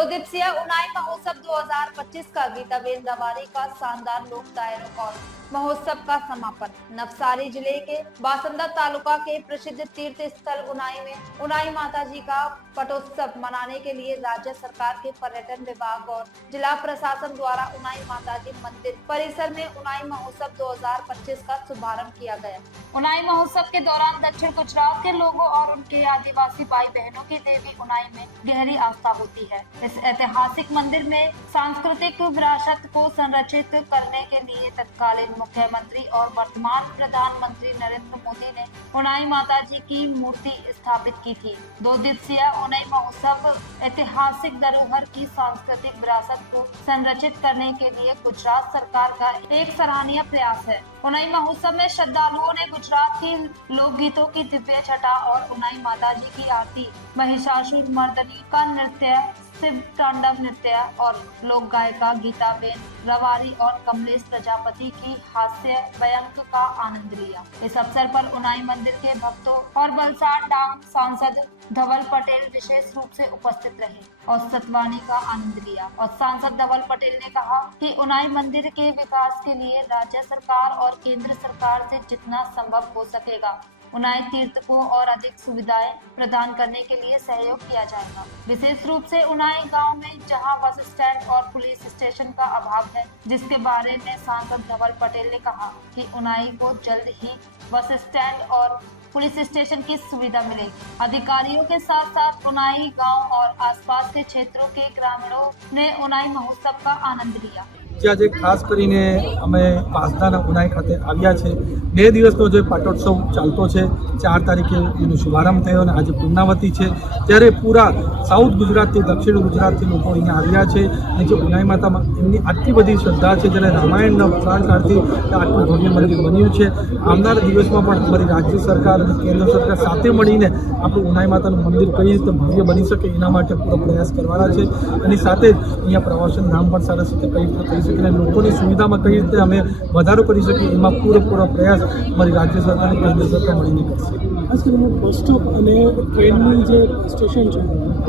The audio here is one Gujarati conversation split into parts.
2 दिवसीय उनाई महोत्सव 2025 का गीताबेन रवारी का शानदार लोक डायलॉग और महोत्सव का समापन। नवसारी जिले के बासंदा तालुका के प्रसिद्ध तीर्थ स्थल उनाई में उनाई माता जी का पटोत्सव मनाने के लिए राज्य सरकार के पर्यटन विभाग और जिला प्रशासन द्वारा उनाई माता जी मंदिर परिसर में उनाई महोत्सव 2025 का शुभारंभ किया गया। उनाई महोत्सव के दौरान दक्षिण गुजरात के लोगों और उनके आदिवासी भाई बहनों की देवी उनाई में गहरी आस्था होती है। इस ऐतिहासिक मंदिर में सांस्कृतिक विरासत को संरक्षित करने के लिए तत्कालीन मुख्यमंत्री और वर्तमान प्रधानमंत्री नरेंद्र मोदी ने उनाई माता जी की मूर्ति स्थापित की थी। 2 दिवसीय उनाई महोत्सव ऐतिहासिक धरोहर की सांस्कृतिक विरासत को संरक्षित करने के लिए गुजरात सरकार का एक सराहनीय प्रयास है। उनाई महोत्सव में श्रद्धालुओं ने गुजरात के लोकगीतों की दिव्य छटा और उनाई माता जी की आरती, महिषासुर मर्दनी का नृत्य, शिव तांडव नृत्य और लोक गायिका गीताबेन रवारी और कमलेश प्रजापति की हास्य व्यंग का आनंद लिया। इस अवसर पर उनाई मंदिर के भक्तों और वलसाड डांग सांसद धवल पटेल विशेष रूप से उपस्थित रहे और सतवानी का आनंद लिया। और सांसद धवल पटेल ने कहा कि उनाई मंदिर के विकास के लिए राज्य सरकार और केंद्र सरकार से जितना संभव हो सकेगा उनाई तीर्थ को और अधिक सुविधाएं प्रदान करने के लिए सहयोग किया जाएगा। विशेष रूप से उनाई गांव में जहां बस स्टैंड और पुलिस स्टेशन का अभाव है, जिसके बारे में सांसद धवल पटेल ने कहा कि उनाई को जल्द ही बस स्टैंड और पुलिस स्टेशन की सुविधा मिलेगी। अधिकारियों के साथ साथ उनाई गांव और आसपास के क्षेत्रों के ग्रामीणों ने उनाई महोत्सव का आनंद लिया। આજે ખાસ કરીને અમે પાસદાના ઉનાઈ ખાતે આવ્યા છે। 2 દિવસનો જે પાટોત્સવ ચાલતો છે, 4 તારીખે એનો શુભારંભ થયો અને આજે પૂર્ણાવતી છે, ત્યારે પૂરા સાઉથ ગુજરાતથી દક્ષિણ ગુજરાતથી લોકો અહીંયા આવ્યા છે અને જે ઉનાઈ માતામાં એમની આટલી બધી શ્રદ્ધા છે, જેને રામાયણના પુરાણકાળથી આટલું ભવ્ય મંદિર બન્યું છે। આવનારા દિવસમાં પણ અમારી રાજ્ય સરકાર અને કેન્દ્ર સરકાર સાથે મળીને આપણું ઉનાઈ માતાનું મંદિર કઈ રીતે ભવ્ય બની શકે એના માટે પૂરો પ્રયાસ કરવાના છે। એની સાથે જ અહીંયા પ્રવાસન ધામ પણ સરસ રીતે કઈ રીતે થઈ શકે, લોકોની સુવિધામાં કઈ રીતે અમે વધારો કરી શકીએ એમાં પૂરેપૂરો પ્રયાસ અમારી રાજ્ય સરકાર અને કેન્દ્ર સરકાર મળીને કરશે। ખાસ કરીને બસ સ્ટોપ અને ટ્રેનની જે સ્ટેશન છે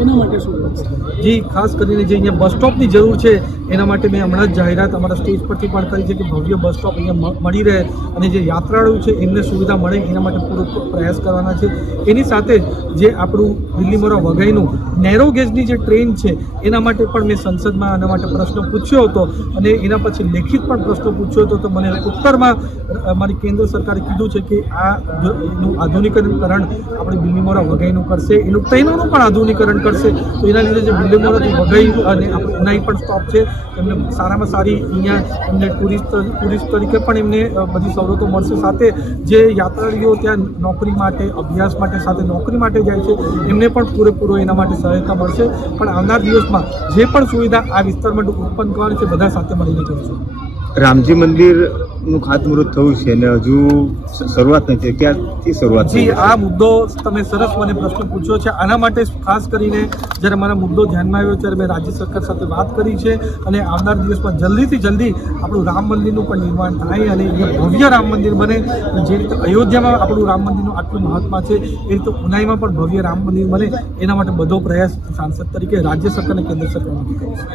એના માટે શું જી, ખાસ કરીને જે અહીંયા બસ સ્ટોપની જરૂર છે એના માટે મેં હમણાં જ જાહેરાત અમારા સ્ટેજ પરથી પણ કરી છે કે ભવ્ય બસ સ્ટોપ અહીંયા મળી રહે અને જે યાત્રાળુ છે એમને સુવિધા મળે એના માટે પૂરો પ્રયાસ કરવાના છે। એની સાથે જે આપણું દિલ્હી મોરા વઘઈનું નેરો ગેજની જે ટ્રેન છે એના માટે પણ મેં સંસદમાં આના માટે પ્રશ્ન પૂછ્યો હતો અને એના પછી લેખિત પણ પ્રશ્ન પૂછ્યો હતો, તો મને ઉત્તરમાં અમારી કેન્દ્ર સરકારે કીધું છે કે આ એનું આધુનિકરણ આપણે દિલ્હી મોરા વઘઈનું કરશે, એનું ટ્રેનોનું પણ આધુનિકરણ કરશે। તો એના લીધે જે દિલ્હી મોરાથી વઘઈ અને આપણે ઉનાઈ પણ સ્ટોપ છે એમને સારામાં સારી અહીંયા એમને ટુરિસ્ટ તરીકે પણ એમને બધી સવલતો મળશે। સાથે જે યાત્રાળુઓ ત્યાં નોકરી માટે, અભ્યાસ માટે, સાથે નોકરી માટે જાય છે એમને પણ પૂરેપૂરો એના માટે સહાયતા મળશે। પણ આવનાર દિવસમાં જે પણ સુવિધા આ વિસ્તાર માટે ઉત્પન્ન કરવાની છે બધા સાથે મળીને કરીશું। રામજી મંદિરનું ખાતમુહૂર્ત થયું છે અને હજુ શરૂઆત નથી થઈ, ક્યારથી શરૂઆત થઈ? જી, આ મુદ્દો તમે સરસ મને પ્રશ્ન પૂછ્યો છે। આના માટે ખાસ કરીને જ્યારે મારા મુદ્દો ધ્યાનમાં આવ્યો ત્યારે મેં રાજ્ય સરકાર સાથે વાત કરી છે અને આવનાર દિવસમાં જલ્દીથી જલ્દી આપણું રામ મંદિરનું પણ નિર્માણ થાય અને અહીંયા ભવ્ય રામ મંદિર બને। જે રીતે અયોધ્યામાં આપણું રામ મંદિરનું આટલું મહત્વ છે એ રીતે ઉનાઈમાં પણ ભવ્ય રામ મંદિર બને, એના માટે બધો પ્રયાસ સાંસદ તરીકે રાજ્ય સરકાર અને કેન્દ્ર સરકારમાંથી કરીશું।